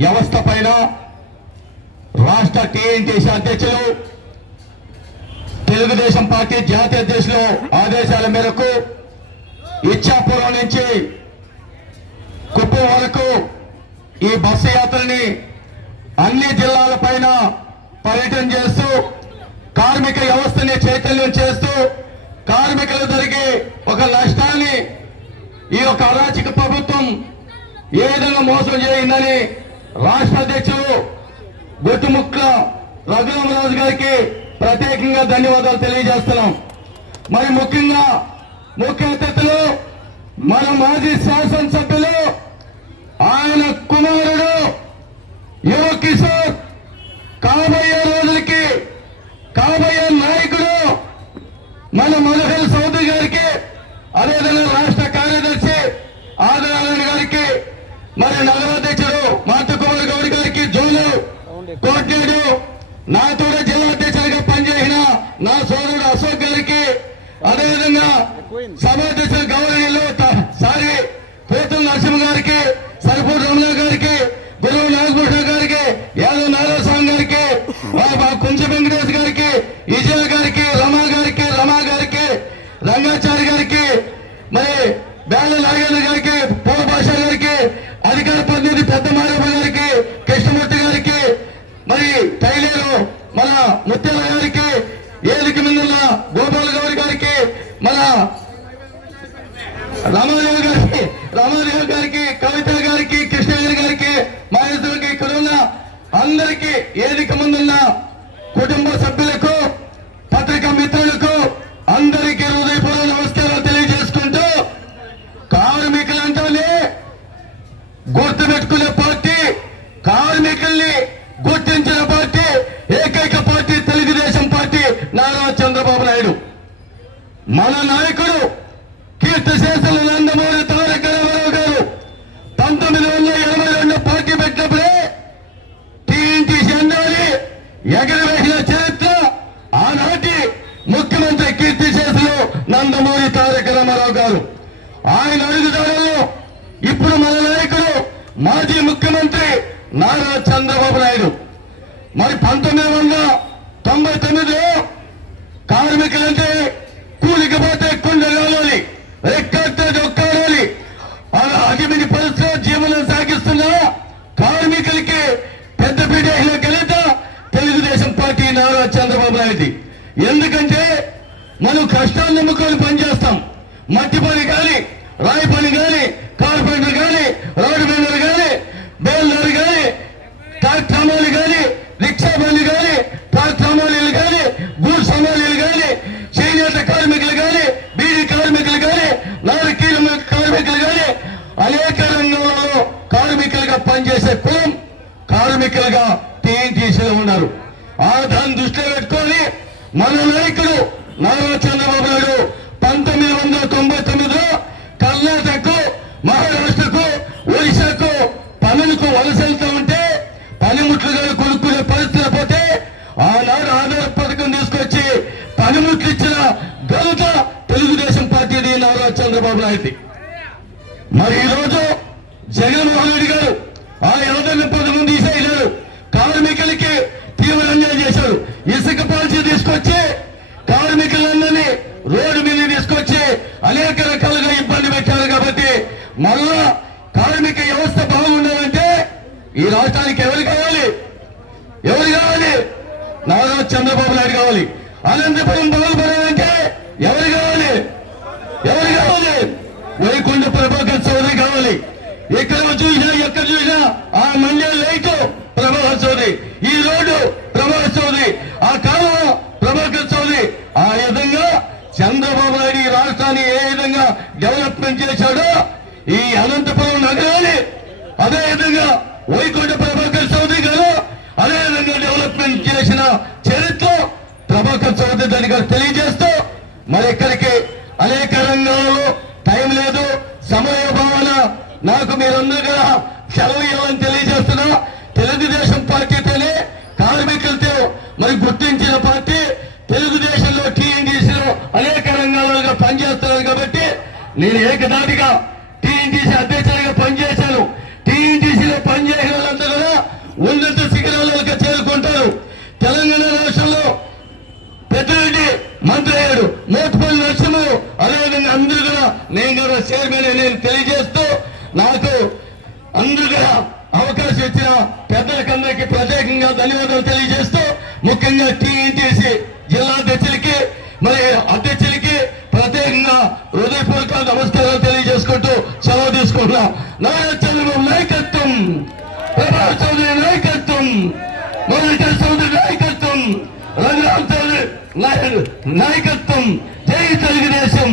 వ్యవస్థ పైన రాష్ట్ర టీఎన్టీసీ అధ్యక్షులు తెలుగుదేశం పార్టీ జాతీయ అధ్యక్షులు ఆదేశాల మేరకు ఇచ్చాపురం నుంచి కుప్పం వరకు ఈ బస్సు యాత్రని అన్ని జిల్లాల పైన పర్యటన చేస్తూ కార్మిక వ్యవస్థని చైతన్యం చేస్తూ కార్మికులు జరిగే ఒక నష్టాన్ని ఈ యొక్క అరాచక ప్రభుత్వం ఏ విధంగా మోసం చేయిందని రాష్ట్ర అధ్యక్షులు గుట్టుముక్క రఘురామరాజు గారికి ప్రత్యేకంగా ధన్యవాదాలు తెలియజేస్తున్నాం. మరి ముఖ్యంగా ముఖ్య అతిథులు మన మాజీ శాసనసభ్యులు ఆయన కుమారుడు యువ కిషోర్ కాబోయే రోజులకి కాబోయే నాయకుడు మన మనోహర్ చౌదరి గారికి, అదేవిధంగా రాష్ట్ర కార్యదర్శి ఆదినారాయణ గారికి, మరి నగరాధ్యక్షుడు మాతకుమార్ గౌడ్ గారికి, జోలు కోట్లేడు నాతో జిల్లా అధ్యక్షుడిగా పనిచేసిన నా సోదరుడు అశోక్ గారికి, అదేవిధంగా సభాధ్యక్షులు గౌరవనీయులు సారి పోతుల నరసింహ గారికి, సరిపూడి రమణ గారికి, గురువు నాగభూషణ గారికి, యాదవ్ నారాయణ గారికి, కుంచె వెంకటేష్ గారికి, విజయ గారికి, రమా గారికి, రంగాచారి గారికి, మరి బేల నాగేంద్ర గారికి, పో భాష గారికి, అధికార ప్రతినిధి పెద్ద మారమ్మ గారికి, కృష్ణమూర్తి గారికి, మరి టైలేరు మన ముత్యాల గారికి, ఏలికి మిందుల గోపాల్ గౌరి గారికి, మన రామాదేవి గారికి, కవిత గారికి, కృష్ణగిరి గారికి, మహేశ్వరికి, ఇక్కడ ఉన్న అందరికీ, ఏదిక ముందున్న కుటుంబ సభ్యులకు, పత్రికా మిత్రులకు అందరికీ హృదయపూర్వక నమస్కారాలు తెలియజేసుకుంటూ, కార్మికులంటేనే గుర్తుపెట్టుకునే పార్టీ, కార్మికుల్ని గుర్తించిన పార్టీ, ఏకైక పార్టీ తెలుగుదేశం పార్టీ నారా చంద్రబాబు నాయుడు. మన నాయకుడు కీర్తిశేషులు నందమూరి తారక రామారావు గారు 1982 పార్టీ పెట్టినప్పుడే టీఎన్టీసీ అందాలి ఎగరవేసిన చరిత్ర ఆనాటి ముఖ్యమంత్రి కీర్తిశేషులు నందమూరి తారక రామారావు గారు. ఆయన అడుగుదారుల్లో ఇప్పుడు మన నాయకుడు మాజీ ముఖ్యమంత్రి నారా చంద్రబాబు నాయుడు. మరి 1999లో కార్మికులంటే కూలికి పోతే కుండ కావాలి, రెక్కతో డొక్కాలి, అలా అగిమిని పరిస్థితిలో జీవనం సాగిస్తున్న కార్మికులకి పెద్దపీట వేసిన ఘనత తెలుగుదేశం పార్టీ నారా చంద్రబాబు నాయుడు. ఎందుకంటే మనం కష్టాన్ని నమ్ముకొని పనిచేస్తాం. మట్టి పని కానీ, రాయి పని కానీ, కార్పెంటర్ కానీ, రోడ్డు బిల్డర్ కానీ, బేల్దారు కానీ, ట్రాక్టర్ అమ్మాలి కానీ, రిక్షా బండి కానీ, ట్రాక్టర్ అమ్మాలీలు కానీ, గూడ్స్ అమ్మాలీలు కానీ, చేనేత కార్మికులు కానీ, బీడీ కార్మికులు కానీ, నాలుకీల కార్మికులు కానీ, అనేక రంగాలలో కార్మికులుగా పనిచేసే కులం కార్మికులుగా టీఎన్టీసీలో ఉన్నారు. ఆ దాన్ని దృష్టిలో పెట్టుకొని మన నాయకుడు నారా చంద్రబాబు నాయుడు 1999లో కర్ణాటకకు, మహారాష్ట్రకు, ఒడిశాకు పనులకు వలస వెళ్తూ ఉంటే పనిముట్లుగా కొనుక్కునే పరిస్థితి పోతే ఆనాడు ఆధార పథకం తీసుకొచ్చి పనిముట్లు ఇచ్చిన ఘనత తెలుగుదేశం పార్టీది నారా చంద్రబాబు నాయుడు. మరి ఈరోజు జగన్మోహన్ రెడ్డి గారు ఆ 50 పథకం తీసేయలేరు, కార్మికులకి తీవ్ర అన్యాయం చేశారు. ఇసుక పాలసీ తీసుకొచ్చి కార్మికులందరినీ రోడ్డు మీద తీసుకొచ్చి అనేక రకాలుగా ఇబ్బంది పెట్టారు. కాబట్టి మళ్ళా కార్మిక వ్యవస్థ బాగుండాలంటే ఈ రాష్ట్రానికి ఎవరు కావాలి? నారా చంద్రబాబు నాయుడు కావాలి. అనంతపురం బాగుపడాలంటే ఎవరు కావాలి? వైకుంఠ ప్రభాకర్ చౌదరి కావాలి. ఎక్కడ చూసినా ఎక్కడ చూసినా ఆ మండలి లైట్ ప్రభాకర్ చౌదరి, ఈ రోడ్డు ప్రభాకర్ చౌదరి, ఆ కాలువ ప్రభాకర్ చౌదరి. ఆ విధంగా చంద్రబాబు నాయుడు ఈ రాష్ట్రాన్ని ఏ విధంగా డెవలప్మెంట్ చేశాడో ఈ అనంతపురం నగరాన్ని అదే విధంగా వైకుంఠ ప్రభాకర్ చౌదరి గారు అదే విధంగా డెవలప్మెంట్ చేసిన చరిత్ర ప్రభాకర్ చౌదరి దానికి తెలియజేస్తూ, మరి ఇక్కడికి అనేక రంగాలలో టైం లేదు, సమయ భావన నాకు మీరందరూ కూడా సెలవు ఇవ్వాలని తెలియజేస్తున్నా. తెలుగుదేశం పార్టీతోనే కార్మికులతో మరి గుర్తించిన పార్టీ తెలుగుదేశంలో టీఎన్టీసీలో అనేక రంగాలుగా పనిచేస్తున్నారు. కాబట్టి నేను ఏకదాటిగా టీఎన్టీసీ అధ్యక్షుడిగా పనిచేశాను. టీఎన్టీసీలో పనిచేసిన వాళ్ళంతా కూడా ఉన్నత శిఖరాలకు చేరుకుంటారు. తెలంగాణ రాష్ట్రంలో పెద్దరెడ్డి మంత్రి అయ్యాడు, మోత్పల్లి నరసింహు, అదేవిధంగా అందరూ కూడా నేను కూడా చైర్మన్ నేను తెలియజేస్తూ నాకు అందరూ కూడా అవకాశం ఇచ్చిన పెద్దలకందరికీ ప్రత్యేకంగా ధన్యవాదాలు తెలియజేస్తూ ముఖ్యంగా టీఎన్టీసీ జిల్లా అధ్యక్షులకి మరి అధ్యక్షులకి ప్రత్యేకంగా హృదయపూర్వక నమస్కారాలు తెలియజేసుకుంటూ సెలవు తీసుకుంటున్నా. నారా చంద్రబాబు నాయకత్వం, ప్రభాస్ చౌదరి నాయకత్వం, మురళీధర్ చౌదరి నాయకత్వం, రఘురామ్ చౌదరి నాయకత్వం. జై తెలుగుదేశం.